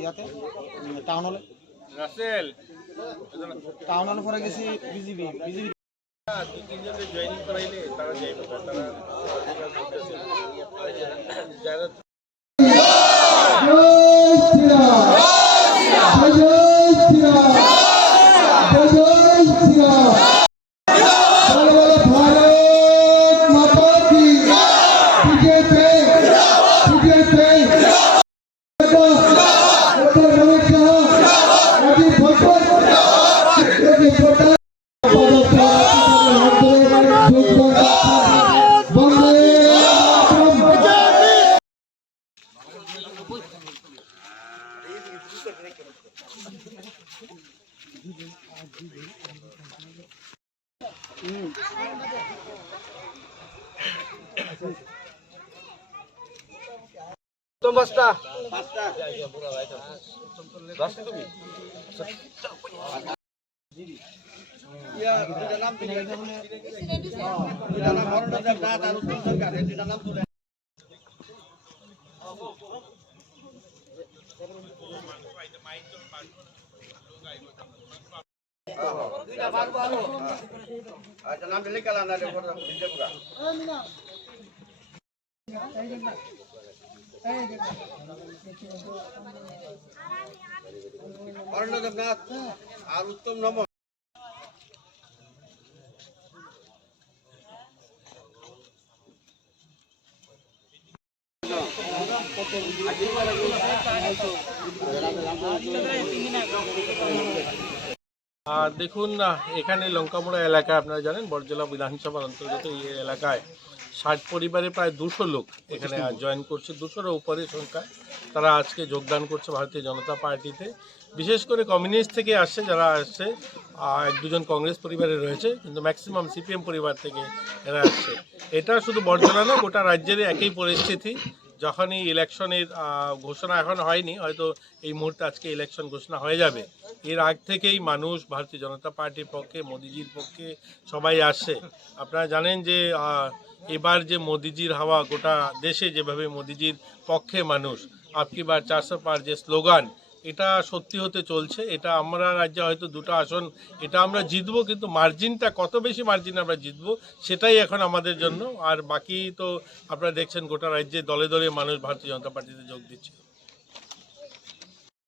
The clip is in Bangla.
ইয়াতে টাউন হলে পরে গেছি বিজিবি জয়েনিং করাইলে তারা যাইবে তারা নাম দিলে কালা না রে বড় ভিডিও পুরা অরণ্যদেবনাথ আর উত্তম নম দেখুন এখানে লঙ্কামোড়া এলাকায় আপনারা জানেন বড়জলা বিধানসভার অন্তর্গত এই এলাকায় 60 পরিবারে প্রায় 200 লোক এখানে জয়েন করছে, 200-এর উপরে সংখ্যায় তারা আজকে যোগদান করছে ভারতীয় জনতা পার্টিতে। বিশেষ করে কমিউনিস্ট থেকে আসছে, যারা আসছে 1-2 জন কংগ্রেস পরিবারে রয়েছে, কিন্তু ম্যাক্সিমাম সিপিএম পরিবার থেকে এরা আসছে। এটা শুধু বড়জলা না, গোটা রাজ্যের একই পরিস্থিতি। যখনই ইলেকশনের ঘোষণা এখন হয়নি, হয়তো এই মুহূর্তে আজকে ইলেকশন ঘোষণা হয়ে যাবে, এর আগ থেকেই মানুষ ভারতীয় জনতা পার্টির পক্ষে, মোদিজির পক্ষে সবাই আসছে। আপনারা জানেন যে এবার যে মোদিজির হাওয়া গোটা দেশে, যেভাবে মোদিজির পক্ষে মানুষ আপকি বার 400 পার যে স্লোগান, এটা সত্যি হতে চলছে। এটা আমরা রাজ্যে হয়তো 2টা আসন এটা আমরা জিতবো, কিন্তু মার্জিনটা কত বেশি মার্জিন আমরা জিতবো সেটাই এখন আমাদের জন্য। আর বাকি তো আপনারা দেখছেন গোটা রাজ্যে দলে দলে মানুষ ভারতীয় জনতা পার্টিতে যোগ দিচ্ছে।